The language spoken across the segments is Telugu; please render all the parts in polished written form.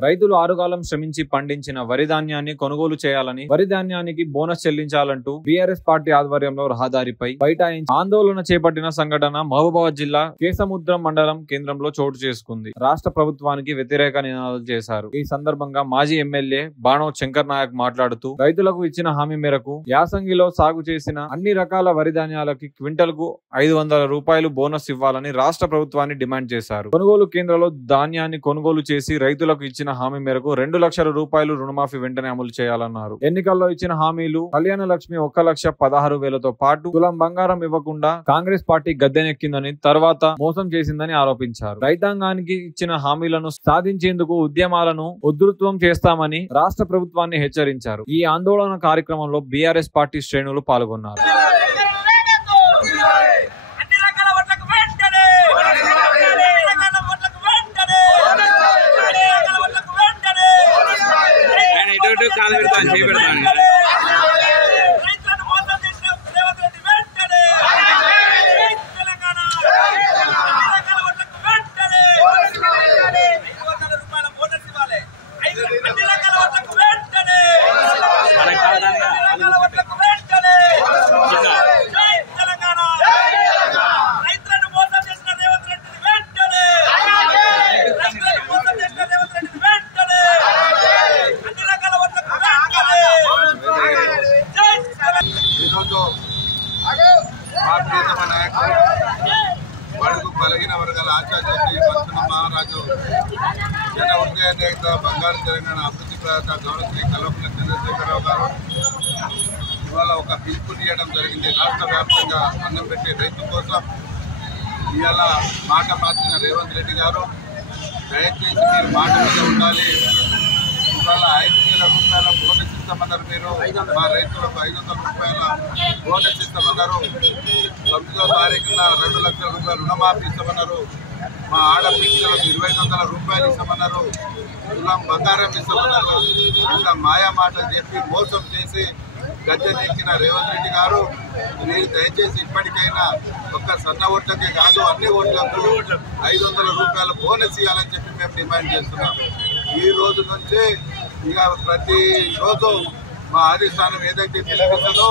రైతులు ఆరుగాలం శ్రమించి పండించిన వరి ధాన్యాన్ని కొనుగోలు చేయాలని, వరి ధాన్యానికి బోనస్ చెల్లించాలంటూ బీఆర్ఎస్ పార్టీ ఆధ్వర్యంలో రహదారిపై బైఠాయించి ఆందోళన చేపట్టిన సంఘటన మహబూబాబాద్ జిల్లా కేసముద్రం మండలం కేంద్రంలో చోటు చేసుకుంది. రాష్ట్ర ప్రభుత్వానికి వ్యతిరేక నినాదాలు చేశారు. ఈ సందర్భంగా మాజీ ఎమ్మెల్యే బాణో శంకర్ నాయక్ మాట్లాడుతూ, రైతులకు ఇచ్చిన హామీ మేరకు యాసంగిలో సాగు చేసిన అన్ని రకాల వరి ధాన్యాలకి క్వింటల్కు 500 రూపాయలు బోనస్ ఇవ్వాలని రాష్ట్ర ప్రభుత్వాన్ని డిమాండ్ చేశారు. కొనుగోలు కేంద్రంలో ధాన్యాన్ని కొనుగోలు చేసి రైతులకు ఇచ్చిన హామీ మేరకు 2 లక్షల రూపాయలు రుణమాఫీ వెంటనే అమలు చేయాలన్నారు. ఎన్నికల్లో ఇచ్చిన హామీలు కళ్యాణ లక్ష్మి 1,16,000తో పాటు తులం బంగారం ఇవ్వకుండా కాంగ్రెస్ పార్టీ గద్దెనెక్కిందని, తర్వాత మోసం చేసిందని ఆరోపించారు. రైతాంగానికి ఇచ్చిన హామీలను సాధించేందుకు ఉద్యమాలను ఉధృతం చేస్తామని రాష్ట్ర ప్రభుత్వాన్ని హెచ్చరించారు. ఈ ఆందోళన కార్యక్రమంలో బీఆర్ఎస్ పార్టీ శ్రేణులు పాల్గొన్నారు. బడుగు బలహీన వర్గాల ఆచార్యులు మహారాజు జన ఉద్యోగ నేత బంగారు తెలంగాణ అభివృద్ధి ప్రదాత గౌరవశ్రీ కల్వకుంట్ల చంద్రశేఖరరావు గారు ఇవాళ ఒక పిలుపునియడం జరిగింది. రాష్ట్ర వ్యాప్తంగా అన్నం పెట్టే రైతు కోసం ఇవాళ మాట మార్చిన రేవంత్ రెడ్డి గారు, దయచేసి మీరు మాట మీద ఉండాలి. ఇవాళ 5,000 రూపాయల బోనస్ ఇస్తామన్నారు. మీరు మా రైతులకు 500 రూపాయల బోనస్ ఇస్తామన్నారు. 9వ తారీఖున 2 లక్షల రూపాయలు రుణమాఫీ ఇస్తామన్నారు. మా ఆడపిల్లలకు 2,500 రూపాయలు ఇస్తామన్నారు. తులం బంగారం ఇస్తామన్నారు. ఇంకా మాయా మాటలు చెప్పి మోసం చేసి గద్దెనెక్కిన రేవంత్ రెడ్డి గారు, మీరు దయచేసి ఇప్పటికైనా ఒక్క సన్న ఓట్లకే కాదు అన్ని ఓట్లకు 500 రూపాయల బోనస్ ఇవ్వాలని చెప్పి మేము డిమాండ్ చేస్తున్నాం. ఈ రోజు నుంచే ఇక ప్రతిరోజు మా అధిష్టానం ఏదైతే పిలిపిస్తుందో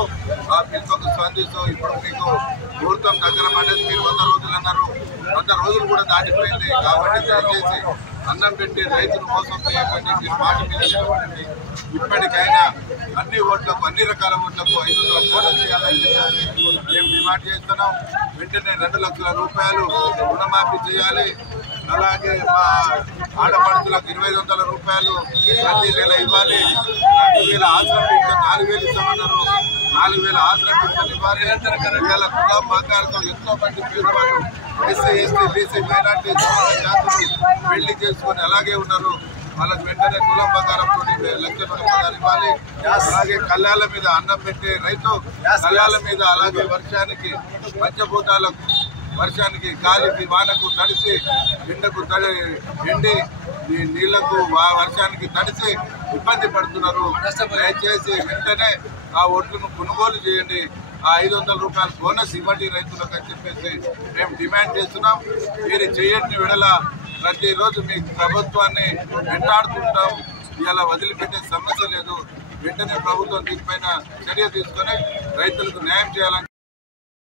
ఆ పిలుపుకు స్పందిస్తూ ఇప్పుడు మీకు ముహూర్తం దగ్గర పడ్డది. మీరు 100 రోజులు అన్నారు, 100 రోజులు కూడా దాటిపోయింది. కాబట్టి దయచేసి అన్నం పెట్టి రైతులు మోసం చేయకండి, మీరు మాట మీద నిలబడండి. ఇప్పటికైనా అన్ని ఓట్లకు, అన్ని రకాల ఓట్లకు 500 బోనస్ చేయాలని మేము డిమాండ్ చేస్తున్నాం. వెంటనే 2 లక్షల రూపాయలు రుణమాఫీ చేయాలి. అలాగే మా ఆడపడుతులకు 2,500 రూపాయలు ప్రతి నెల ఇవ్వాలి. 2,000 ఆశ్రమ పింఛన్ 4,000 ఇస్తామన్నారు. 4,000 ఆశ్రమ పింఛన్ ఇవ్వాలి. ఇవాళ కులం బంగారుతో ఎంతో మంది పేదవాళ్ళు ఎస్సీ, ఎస్టీ, బీసీ, మైనార్టీ జాతులు పెళ్లి చేసుకొని అలాగే ఉన్నారు. వాళ్ళకి వెంటనే తులం బంగారంతో 1,00,000 రూపాయలు ఇవ్వాలి. అలాగే కళ్యాల మీద అన్నం పెట్టే రైతు కళ్యాల మీద, అలాగే వర్షానికి పంచభూతాలకు, వర్షానికి గాలికి వానకు తడిసి, ఎండకు ఎండి నీళ్లకు వర్షానికి తడిసి ఇబ్బంది పడుతున్నారు. దయచేసి వెంటనే ఆ ఓట్లను కొనుగోలు చేయండి. ఆ 500 రూపాయల బోనస్ ఇవ్వండి రైతులకు అని చెప్పేసి మేము డిమాండ్ చేస్తున్నాం. మీరు చేయని విడల ప్రతిరోజు మీ ప్రభుత్వాన్ని వెంటాడుతుంటాం. ఇలా వదిలిపెట్టే సమస్య లేదు. వెంటనే ప్రభుత్వం దీనిపైన చర్య తీసుకొని రైతులకు న్యాయం చేయాలని